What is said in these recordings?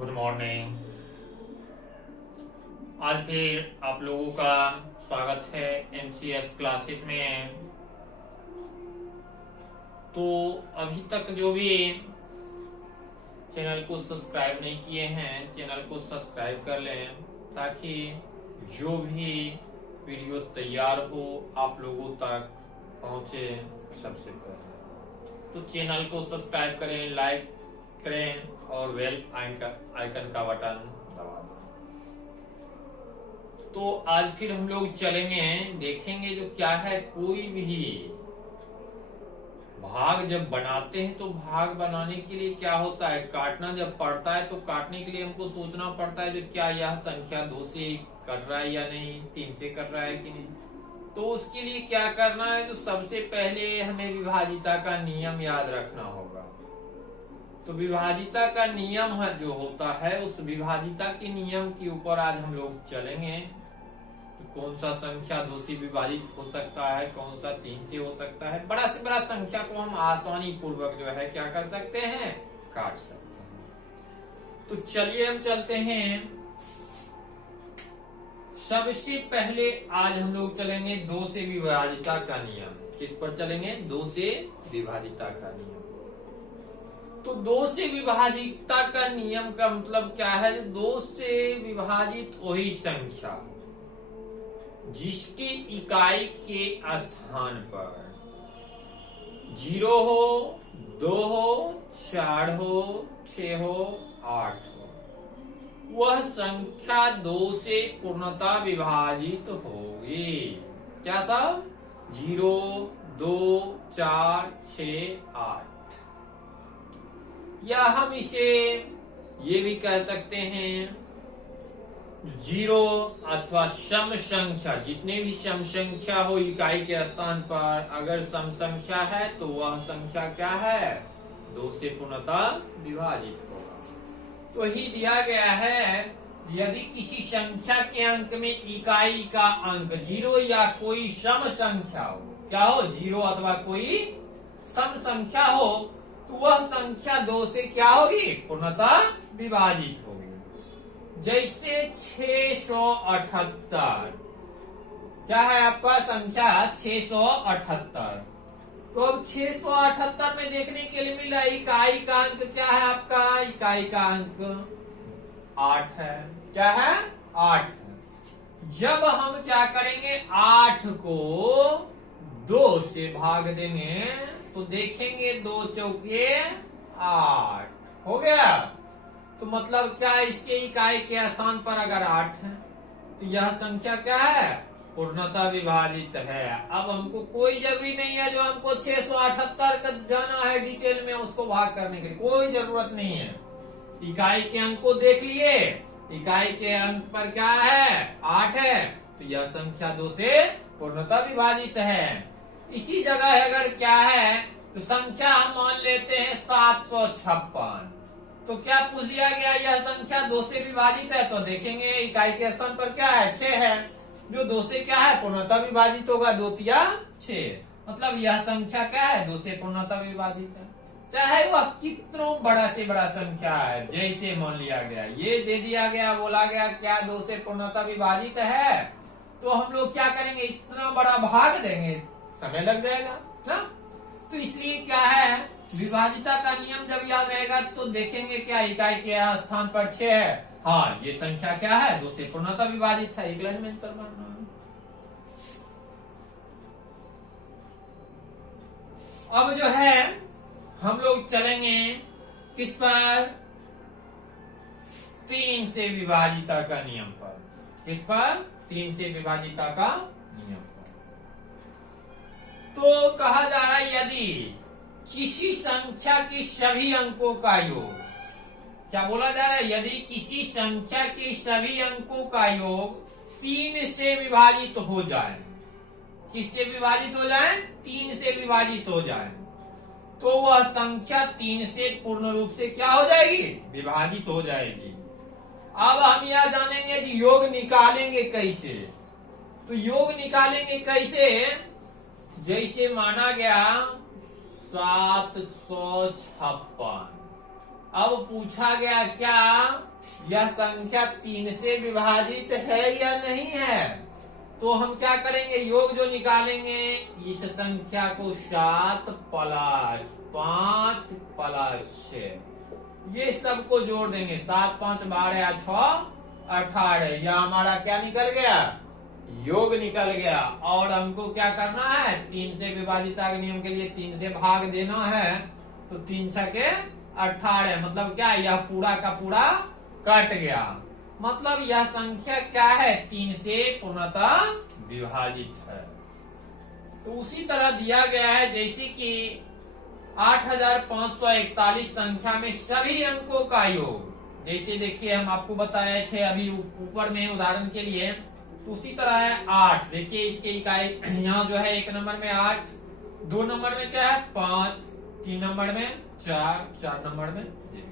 Good morning. आज फिर आप लोगों का स्वागत है MCS क्लासेस में। तो अभी तक जो भी चैनल को सब्सक्राइब नहीं किए हैं, चैनल को सब्सक्राइब कर लें ताकि जो भी वीडियो तैयार हो आप लोगों तक पहुंचे सबसे पहले। तो चैनल को सब्सक्राइब करें, लाइक करें और बेल आइकन का बटन दबा दें। तो आज फिर हम लोग चलेंगे, देखेंगे जो क्या है। कोई भी भाग जब बनाते हैं तो भाग बनाने के लिए क्या होता है, काटना जब पड़ता है तो काटने के लिए हमको सोचना पड़ता है जो क्या यह संख्या 2 से कट रहा है या नहीं, 3 से कट रहा है कि नहीं। तो उसके लिए क्या करना है, तो सबसे पहले हमें विभाजिता का नियम याद रखना होगा। तो विभाजिता का नियम है जो होता है, उस विभाजिता के नियम के ऊपर आज हम लोग चलेंगे। तो कौन सा संख्या 2 से विभाजित हो सकता है, कौन सा 3 से हो सकता है। बड़ा से बड़ा संख्या को हम आसानी पूर्वक जो है क्या कर सकते हैं, काट सकते हैं। तो चलिए हम चलते हैं। सबसे पहले आज हम लोग चलेंगे 2 से विभाजिता का नियम। किस पर चलेंगे, 2 से विभाजिता का नियम। तो 2 से विभाजिता का नियम का मतलब क्या है, 2 से विभाजित वही संख्या जिसकी इकाई के स्थान पर 0 हो, 2 हो, 4 हो, 6 हो, 8 हो, वह संख्या 2 से पूर्णतः विभाजित होगी। क्या सब, 0, 2, 4, 6, 8। या हम इसे ये भी कह सकते हैं 0 अथवा सम संख्या, जितने भी सम संख्या हो इकाई के स्थान पर, अगर सम संख्या है तो वह संख्या क्या है, 2 से पूर्णतः विभाजित होगा। तो ही दिया गया है, यदि किसी संख्या के अंक में इकाई का अंक 0 या कोई सम संख्या हो, क्या हो, 0 अथवा कोई सम संख्या हो, तो वह संख्या 2 से क्या होगी, पूर्णतः विभाजित होगी। जैसे 678, क्या है आपका संख्या 678। तो अब 678 में देखने के लिए मिला इकाई का अंक क्या है आपका, इकाई का अंक 8 है। क्या है, 8 है। जब हम क्या करेंगे, 8 को 2 से भाग देंगे तो देखेंगे 2 चौके 8 हो गया। तो मतलब क्या, इसके इकाई के स्थान पर अगर 8 है तो यह संख्या क्या है, पूर्णतः विभाजित है। अब हमको कोई जरूरी नहीं है जो हमको 678 का जाना है डिटेल में, उसको भाग करने के लिए कोई जरूरत नहीं है। इकाई के अंक को देख लिए, इकाई के अंक पर क्या है, 8 है, तो यह संख्या 2 से पूर्णतः विभाजित है। इसी जगह अगर क्या है, तो संख्या हम मान लेते हैं 756। तो क्या पूछ दिया गया, यह संख्या 2 से विभाजित है, तो देखेंगे इकाई के स्थान पर क्या है, 6 है, जो 2 से क्या है, पूर्णतः विभाजित होगा। 2 तिया 6, मतलब यह संख्या क्या है, 2 से पूर्णतः विभाजित है। चाहे वह कितना बड़ा से बड़ा संख्या है, जैसे मान लिया गया, ये दे दिया गया, बोला गया क्या 2 से पूर्णतः विभाजित है, तो हम लोग क्या करेंगे, इतना बड़ा भाग देंगे, समय लग जाएगा ना। तो इसलिए क्या है, विभाजिता का नियम जब याद रहेगा तो देखेंगे क्या, इकाई के स्थान पर 6 है, हाँ ये संख्या क्या है, 2 से पूर्णतः विभाजित है। एक लाइन में उत्तर मानना। अब जो है हम लोग चलेंगे किस पर, 3 से विभाजिता का नियम पर। किस पर, 3 से विभाजिता का नियम पर। तो कहा जा रहा है, यदि किसी संख्या के सभी अंकों का योग, क्या बोला जा रहा है, यदि किसी संख्या के सभी अंकों का योग 3 से विभाजित हो जाए, किससे विभाजित हो जाए, 3 से विभाजित हो जाए, तो वह संख्या 3 से पूर्ण रूप से क्या हो जाएगी, विभाजित हो जाएगी। अब हम यह जानेंगे कि योग निकालेंगे कैसे। तो योग निकालेंगे कैसे, जैसे माना गया 756, अब पूछा गया क्या यह संख्या 3 से विभाजित है या नहीं है, तो हम क्या करेंगे, योग जो निकालेंगे इस संख्या को 7 प्लस 5 प्लस 6 ये सबको जोड़ देंगे। 7 5 12 6 18, यह हमारा क्या निकल गया, योग निकल गया। और हमको क्या करना है, 3 से विभाजिता के नियम के लिए 3 से भाग देना है, तो 3 छके 18, मतलब क्या, यह पूरा का पूरा कट गया। मतलब यह संख्या क्या है, 3 से पूर्णतः विभाजित है। तो उसी तरह दिया गया है जैसे कि 8541 संख्या में सभी अंकों का योग, जैसे देखिए हम आपको बताए थे अभी ऊपर में उदाहरण के लिए, तो उसी तरह है 8, देखिए इसके इकाई यहाँ जो है 1 नंबर में 8, 2 नंबर में क्या है 5, 3 नंबर में 4, 4 नंबर में 0।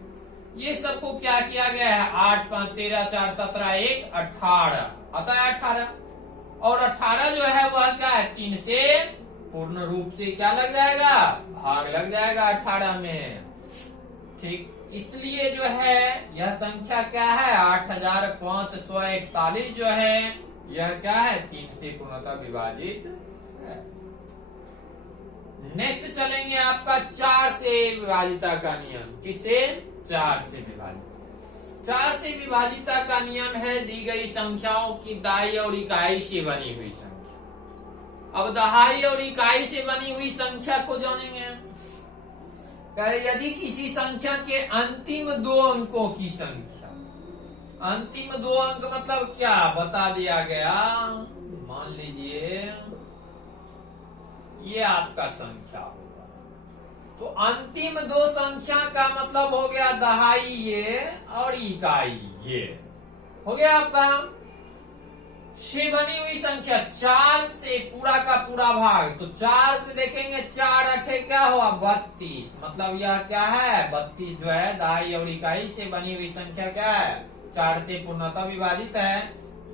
ये सबको क्या किया गया है, 8 5 13 4 17 1 18 आता है 18, और 18 जो है वह क्या है, 3 से पूर्ण रूप से क्या लग जाएगा, भाग लग जाएगा 18 में। ठीक, इसलिए जो है यह संख्या क्या है, 8541 जो है यह क्या है, 3 से पूर्णतः विभाजित है। नेक्स्ट चलेंगे आपका 4 से विभाजिता का नियम। किससे, 4 से विभाजित। 4 से विभाजिता का नियम है दी गई संख्याओं की दाई और इकाई से बनी हुई संख्या। अब दहाई और इकाई से बनी हुई संख्या को जानेंगे। यदि किसी संख्या के अंतिम 2 अंकों की संख्या, अंतिम 2 अंक मतलब क्या बता दिया गया, मान लीजिए ये आपका संख्या होगा, तो अंतिम 2 संख्या का मतलब हो गया दहाई ये और इकाई ये हो गया आपका। से बनी हुई संख्या 4 से पूरा का पूरा भाग, तो 4 से देखेंगे 4 अठे क्या हुआ 32, मतलब यह क्या है 32 जो है दहाई और इकाई से बनी हुई संख्या क्या है, 4 से पूर्णतः विभाजित है।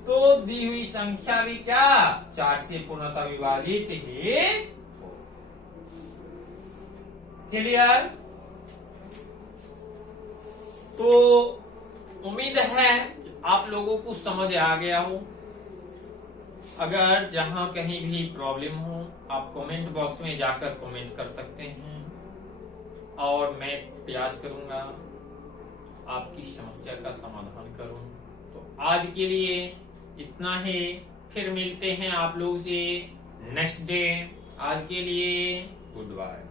तो दी हुई संख्या भी क्या 4 से पूर्णतः विभाजित ही हो। क्लियर? तो उम्मीद है आप लोगों को समझ आ गया हो। अगर जहां कहीं भी प्रॉब्लम हो आप कमेंट बॉक्स में जाकर कमेंट कर सकते हैं, और मैं प्रयास करूंगा आपकी समस्या का समाधान करूं। तो आज के लिए इतना ही, फिर मिलते हैं आप लोगों से नेक्स्ट डे। आज के लिए गुड बाय।